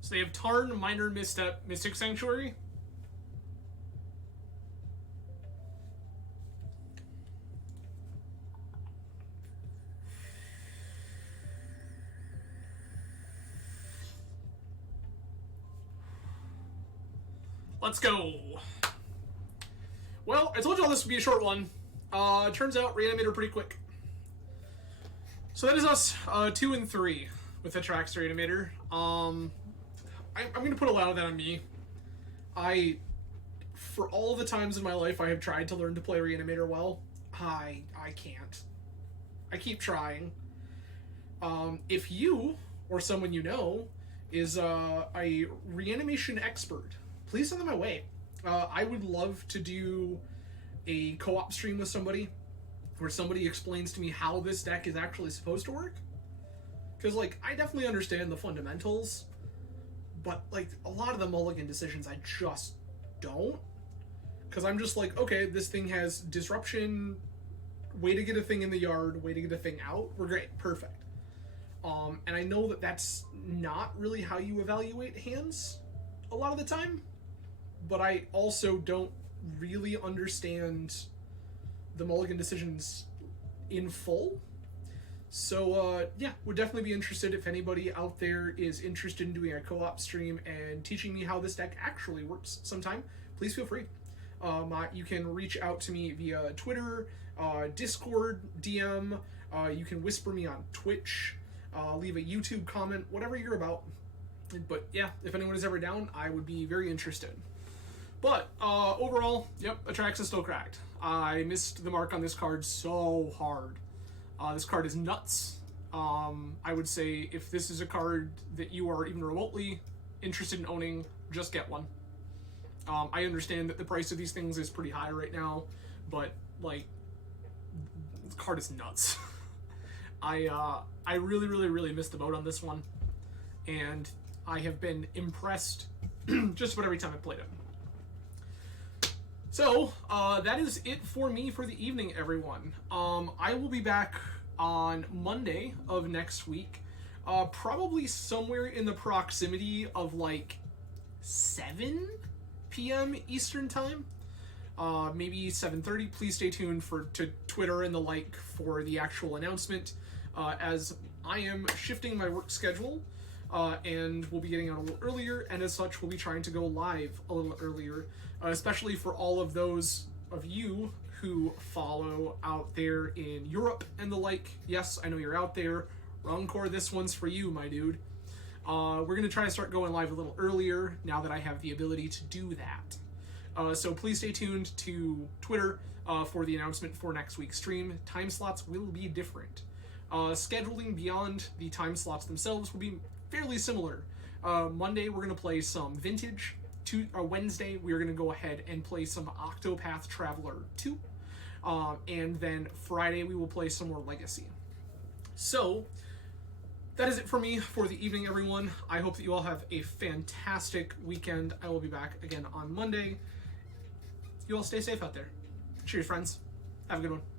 So they have Tarn, Minor Misstep, Mystic Sanctuary. Let's go. Well, I told y'all this would be a short one. Turns out Reanimator pretty quick. So that is us, 2 and 3 with Atraxa Reanimator. I'm going to put a lot of that on me. For all the times in my life I have tried to learn to play Reanimator well, I can't. I keep trying. If you, or someone you know, is a reanimation expert, please send them my way. I would love to do a co-op stream with somebody where somebody explains to me how this deck is actually supposed to work. Because, like, I definitely understand the fundamentals, but, like, a lot of the mulligan decisions I just don't. Because I'm just like, okay, this thing has disruption, way to get a thing in the yard, way to get a thing out. We're great. Perfect. And I know that that's not really how you evaluate hands a lot of the time, but I also don't really understand the mulligan decisions in full. So, yeah, would definitely be interested if anybody out there is interested in doing a co-op stream and teaching me how this deck actually works sometime. Please feel free. You can reach out to me via Twitter, Discord, DM. You can whisper me on Twitch, leave a YouTube comment, whatever you're about. But, yeah, if anyone is ever down, I would be very interested. But, overall, yep, Atraxa is still cracked. I missed the mark on this card so hard. This card is nuts. I would say if this is a card that you are even remotely interested in owning, just get one. I understand that the price of these things is pretty high right now, but, like, the card is nuts. I really, really, really missed the boat on this one, and I have been impressed just about every time I played it. So, that is it for me for the evening, everyone. I will be back on Monday of next week, probably somewhere in the proximity of, like, 7 p.m. Eastern Time, maybe 7:30. Please stay tuned to Twitter and the like for the actual announcement, as I am shifting my work schedule, and we'll be getting out a little earlier, and as such, we'll be trying to go live a little earlier, especially for all of those of you who follow out there in Europe and the like. Yes, I know you're out there. Runcore, this one's for you, my dude. We're going to try to start going live a little earlier now that I have the ability to do that. So please stay tuned to Twitter for the announcement for next week's stream. Time slots will be different. Scheduling beyond the time slots themselves will be fairly similar. Monday, we're going to play some Vintage. Wednesday, we're going to go ahead and play some Octopath Traveler 2. And then Friday, we will play some more Legacy. So, that is it for me for the evening, everyone. I hope that you all have a fantastic weekend. I will be back again on Monday. You all stay safe out there. Cheers, friends. Have a good one.